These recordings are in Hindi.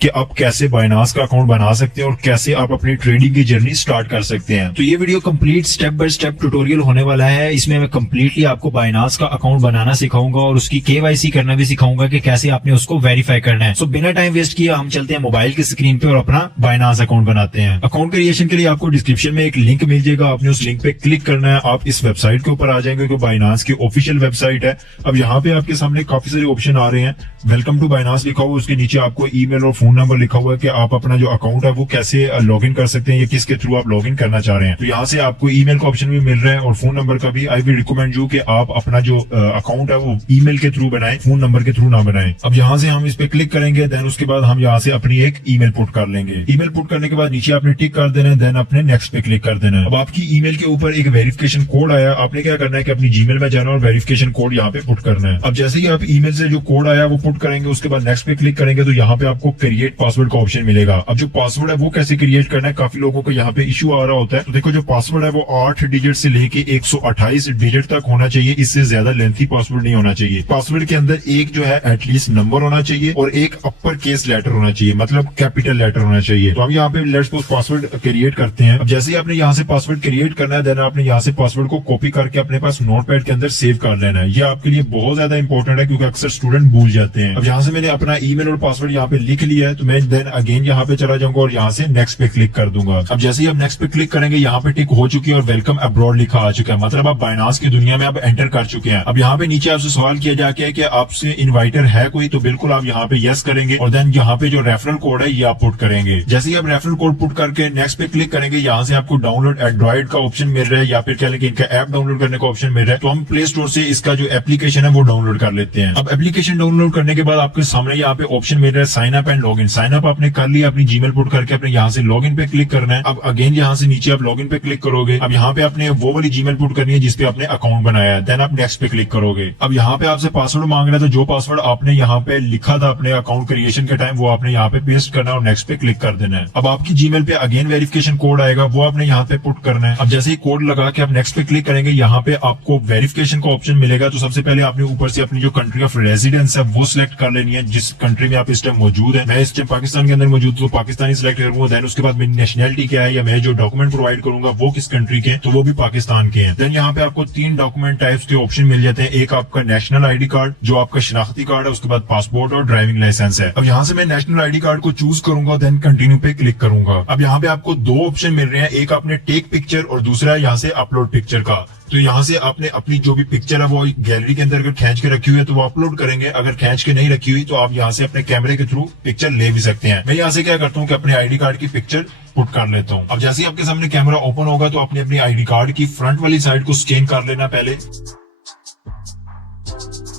कि आप कैसे बाइनांस का अकाउंट बना सकते हैं और कैसे आप अपनी ट्रेडिंग की जर्नी स्टार्ट कर सकते हैं। तो ये video complete step by step tutorial होने वाला है। इसमें मैं कंप्लीटली आपको बाइनांस का अकाउंट बनाना सिखाऊंगा और उसकी केवाईसी करना भी सिखाऊंगा कि कैसे आपने उसको वेरीफाई करना है। सो बिना टाइम वेस्ट किए हम चलते हैं मोबाइल की स्क्रीन पे और अपना बाइनांस अकाउंट बनाते हैं। अकाउंट क्रिएशन के लिए आपको डिस्क्रिप्शन में एक लिंक मिल जाएगा, आपने उस लिंक पे क्लिक करना है, आप इस वेबसाइट के ऊपर आ जाएंगे जो बाइनांस की ऑफिशियल वेबसाइट है। अब यहाँ पे आपके सामने काफी सारे ऑप्शन आ रहे हैं। वेलकम टू बाइनांस लिखा हुआ, उसके नीचे आपको ईमेल और फोन नंबर लिखा हुआ है कि आप अपना जो अकाउंट है वो कैसे लॉगिन कर सकते हैं या किसके थ्रू आप लॉगिन करना चाह रहे हैं। तो यहाँ से आपको ईमेल का ऑप्शन भी मिल रहा है और फोन नंबर का भी। आई विल रिकमेंड यू कि आप अपना जो अकाउंट है वो ईमेल के थ्रू बनाएं, फोन नंबर के थ्रू ना बनाएं। अब यहाँ से हम इस पे क्लिक करेंगे, देन उसके बाद हम यहाँ से अपनी एक ईमेल पुट कर लेंगे। ईमेल पुट करने के बाद नीचे आपने टिक कर देना है, देन अपने नेक्स्ट पे क्लिक कर देना है। अब आपकी ईमेल के ऊपर एक वेरिफिकेशन कोड आया, आपने क्या करना है कि अपनी जीमेल में जाना और वेरिफिकेशन कोड यहाँ पे पुट करना है। अब जैसे ही आप ईमेल से जो कोड आया वो पुट करेंगे, उसके बाद नेक्स्ट पे क्लिक करेंगे तो यहाँ पे आपको क्रिएट पासवर्ड का ऑप्शन मिलेगा। अब जो पासवर्ड है वो कैसे क्रिएट करना है, काफी लोगों को यहाँ पे इश्यू आ रहा होता है। तो देखो जो पासवर्ड है वो 8 डिजिट से लेके 128 डिजिट तक होना चाहिए, इससे ज्यादा लेंथी पासवर्ड नहीं होना चाहिए। पासवर्ड के अंदर एक जो है एटलीस्ट नंबर होना चाहिए और एक अपर केस लेटर होना चाहिए, मतलब कैपिटल लेटर होना चाहिए। तो हम यहाँ पे लेट्स सपोज पासवर्ड क्रिएट करते हैं। अब जैसे ही आपने यहाँ से पासवर्ड क्रिएट करना है, देन आपने यहाँ से पासवर्ड को कॉपी करके अपने पास नोटपैड के अंदर सेव कर लेना है। ये आपके लिए बहुत ज्यादा इंपॉर्टेंट है क्योंकि अक्सर स्टूडेंट भूल जाते हैं। अब यहाँ से मैंने अपना ईमेल और पासवर्ड यहाँ पे लिख लिया है, तो मैं देन अगेन यहाँ पे चला जाऊंगा और यहाँ से नेक्स्ट पे क्लिक कर दूंगा। अब जैसे ही आप नेक्स्ट पे क्लिक करेंगे, यहाँ पे टिक हो चुकी है और वेलकम अब्रॉड लिखा आ चुका है, मतलब आप बाइनांस की दुनिया में आप एंटर कर चुके हैं। अब यहाँ पे नीचे आपसे सवाल किया जाके कि आपसे इन्वाइटर है कोई, तो बिल्कुल आप यहाँ पे यस करेंगे और देन यहाँ पे जो रेफरल कोड है ये आप पुट करेंगे। जैसे ही आप रेफरल कोड पुट करके नेक्स्ट पे क्लिक करेंगे, यहाँ से आपको डाउनलोड एंड्रॉइड का ऑप्शन मिल रहा है या फिर कह लें कि इनका ऐप डाउनलोड करने का ऑप्शन मिल रहा है। तो हम प्ले स्टोर से इसका जो एप्लीकेशन है वो डाउनलोड कर लेते हैं। अब एप्लीकेशन डाउनलोड करने के बाद आपके सामने यहाँ पे ऑप्शन मिल रहा है sign up and login. Sign up आपने कर लिया, अपनी जीमेल पुट करके अपने यहाँ से लॉगिन पे क्लिक करना है। अब अगेन यहाँ से नीचे आप लॉगिन पे क्लिक करोगे। अब यहाँ पे आपने वो वाली जीमेल पुट करनी है जिसपे आपने अकाउंट बनाया है, देन आप नेक्स्ट पे क्लिक करोगे। अब यहाँ पे आपसे पासवर्ड मांग रहा है, तो जो पासवर्ड आपने यहाँ पे लिखा था अपने अकाउंट क्रिएशन के टाइम वो आपने यहाँ पे पेस्ट करना है और नेक्स्ट पे क्लिक कर देना है। अब आपकी जीमेल पे अगेन वेरिफिकेशन कोड आएगा, वो आपने यहाँ पे पुट करना है। अब जैसे ही कोड लगा के आप नेक्स्ट पे क्लिक करेंगे, यहाँ पे आपको वेरिफिकेशन का ऑप्शन मिलेगा। तो सबसे पहले आपने ऊपर से अपनी जो कंट्री ऑफ रेजिडेंस है वो सिलेक्ट कर लेनी है, जिस कंट्री में आप इस टाइम मौजूद है। मैं इस टाइम पाकिस्तान के अंदर मौजूद, तो पाकिस्तानी सिलेक्ट करूंगा। देन उसके बाद मेरी नेशनलिटी क्या है या मैं जो डॉक्यूमेंट प्रोवाइड करूंगा वो किस कंट्री के, तो वो भी पाकिस्तान के हैं। देन यहाँ पे आपको 3 डॉक्यूमेंट टाइप्स के ऑप्शन मिल जाते हैं। एक आपका नेशनल आईडी कार्ड, जो आपका शनाख्ती कार्ड है, उसके बाद पासपोर्ट और ड्राइविंग लाइसेंस है। अब यहाँ से मैं नेशनल आईडी कार्ड को चूज करूंगा, देन कंटिन्यू पे क्लिक करूंगा। अब यहाँ पे आपको 2 ऑप्शन मिल रहे हैं, एक आपने टेक पिक्चर और दूसरा है यहाँ से अपलोड पिक्चर का। तो यहाँ से आपने अपनी जो भी पिक्चर है वो गैलरी के अंदर अगर खींच के रखी हुई है तो वो अपलोड करेंगे, अगर खींच के नहीं रखी हुई तो आप यहाँ से अपने कैमरे के थ्रू पिक्चर ले भी सकते हैं। मैं यहाँ से क्या करता हूँ कि अपने आईडी कार्ड की पिक्चर पुट कर लेता हूँ। अब जैसे ही आपके सामने कैमरा ओपन होगा तो आपने अपनी आईडी कार्ड की फ्रंट वाली साइड को स्कैन कर लेना पहले,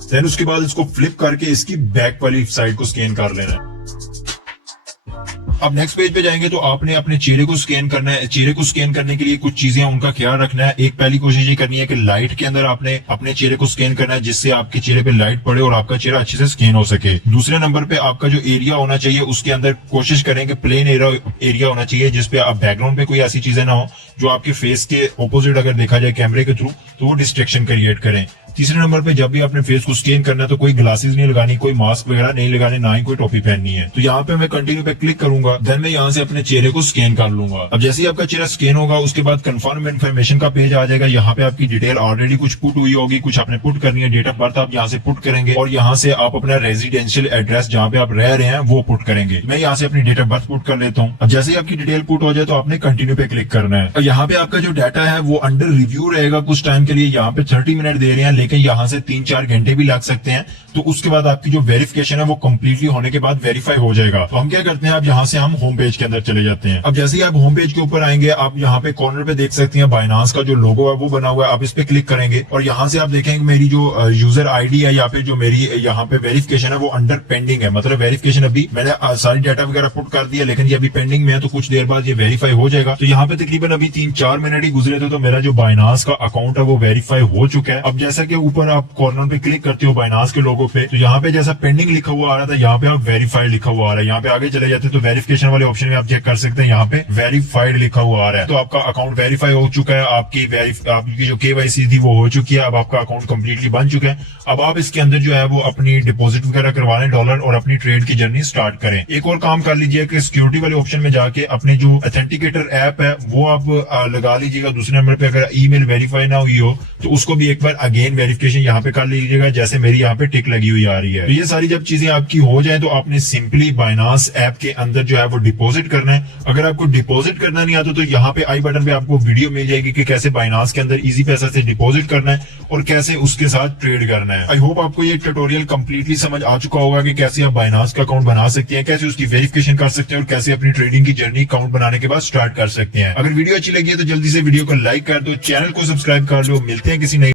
देन उसके बाद इसको फ्लिप करके इसकी बैक वाली साइड को स्कैन कर लेना है। अब नेक्स्ट पेज पे जाएंगे तो आपने अपने चेहरे को स्कैन करना है। चेहरे को स्कैन करने के लिए कुछ चीजें उनका ख्याल रखना है। एक पहली कोशिश ये करनी है कि लाइट के अंदर आपने अपने चेहरे को स्कैन करना है, जिससे आपके चेहरे पे लाइट पड़े और आपका चेहरा अच्छे से स्कैन हो सके। दूसरे नंबर पे आपका जो एरिया होना चाहिए उसके अंदर कोशिश करें कि प्लेन एरिया होना चाहिए, जिसपे आप बैकग्राउंड पे कोई ऐसी चीजें ना हो जो आपके फेस के ऑपोजिट अगर देखा जाए कैमरे के थ्रू तो वो डिस्ट्रैक्शन क्रिएट करें। तीसरे नंबर पे जब भी आपने फेस को स्कैन करना है तो कोई ग्लासेस नहीं लगानी, कोई मास्क वगैरह नहीं लगाने, ना ही कोई टोपी पहननी है। तो यहाँ पे मैं कंटिन्यू पे क्लिक करूंगा, देन मैं यहाँ से अपने चेहरे को स्कैन कर लूंगा। अब जैसे ही आपका चेहरा स्कैन होगा उसके बाद कंफर्म इन्फॉर्मेशन का पेज आ जाएगा। यहाँ पे आपकी डिटेल ऑलरेडी कुछ पुट हुई होगी, कुछ आपने पुट करनी है। डेट ऑफ बर्थ आप यहाँ से पुट करेंगे और यहाँ से आप अपना रेजिडेंशियल एड्रेस जहाँ पे आप रह रहे हैं वो पुट करेंगे। मैं यहाँ से अपनी डेट ऑफ बर्थ पुट कर लेता हूँ। अब जैसे ही आपकी डिटेल पुट हो जाए तो आपने कंटिन्यू पे क्लिक करना है। और यहाँ पे आपका जो डाटा है वो अंडर रिव्यू रहेगा कुछ टाइम के लिए। यहाँ पे 30 मिनट दे रहे हैं, लेकिन यहाँ से 3-4 घंटे भी लग सकते हैं। तो उसके बाद आपकी जो वेरिफिकेशन है वो कंप्लीटली होने के बाद वेरीफाई हो जाएगा। तो हम क्या करते हैं, अब यहाँ से हम होम पेज के अंदर चले जाते हैं। अब जैसे ही आप होम पेज के ऊपर आएंगे, आप यहाँ पे कॉर्नर पे देख सकते हैं बाइनांस का जो लोगो है वो बना हुआ है। आप इस पे क्लिक करेंगे और यहाँ से आप देखेंगे मेरी जो यूजर आईडी है या फिर जो मेरी यहाँ पे वेरिफिकेशन है वो अंडर पेंडिंग है, मतलब वेरिफिकेशन अभी मैंने सारी डाटा वगैरह पुट कर दिया, लेकिन ये अभी पेंडिंग में है। तो कुछ देर बाद ये वेरीफाई हो जाएगा। तो यहाँ पे तकरीबन अभी 3-4 मिनट ही गुजरे थे तो मेरा जो बाइनांस का अकाउंट है वो वेरीफाई हो चुका है। अब जैसा के ऊपर आप कॉर्नर पे क्लिक करते हो बाइनांस के लोगो पे, तो यहाँ पे जैसा पेंडिंग लिखा हुआ आ रहा था, यहाँ पे आप वेरीफाइड लिखा हुआ आ रहा है। यहाँ पे आगे चले जाते हैं तो वेरिफिकेशन वाले ऑप्शन में आप चेक कर सकते हैं, यहाँ पे वेरीफाइड लिखा हुआ आ रहा है। तो आपका अकाउंट वेरीफाई हो चुका है, आपकी जो केवाईसी थी वो हो चुकी है, अब आपका अकाउंट कंप्लीटली बन चुका है। अब आप इसके अंदर जो है वो अपनी डिपॉजिट वगैरह करवा लें डॉलर और अपनी ट्रेड की जर्नी स्टार्ट करें। एक और काम कर लीजिए कि सिक्योरिटी वाले ऑप्शन में जाके अपने जो ऑथेंटिकेटर ऐप है वो आप लगा लीजिएगा दूसरे नंबर पे। अगर ईमेल वेरीफाई ना हुई हो तो उसको भी एक बार अगेन वेरिफिकेशन यहाँ पे कर लीजिएगा, जैसे मेरी यहाँ पे टिक लगी हुई आ रही है। तो ये सारी जब चीजें आपकी हो जाए तो आपने सिंपली बाइनांस ऐप के अंदर जो है वो डिपॉजिट करना है। अगर आपको डिपॉजिट करना नहीं आता तो यहाँ पे आई बटन पे आपको वीडियो मिल जाएगी कि कैसे बाइनांस के अंदर इजी पैसा से डिपॉजिट करना है और कैसे उसके साथ ट्रेड करना है। आई होप आपको ये ट्यूटोरियल कंप्लीटली समझ आ चुका होगा कि कैसे आप बाइनांस का अकाउंट बना सकते हैं, कैसे उसकी वेरिफिकेशन कर सकते हैं और कैसे अपनी ट्रेडिंग की जर्नी अकाउंट बनाने के बाद स्टार्ट कर सकते हैं। अगर वीडियो अच्छी लगी है तो जल्दी से वीडियो को लाइक कर दो, चैनल को सब्सक्राइब कर लो। मिलते हैं किसी नई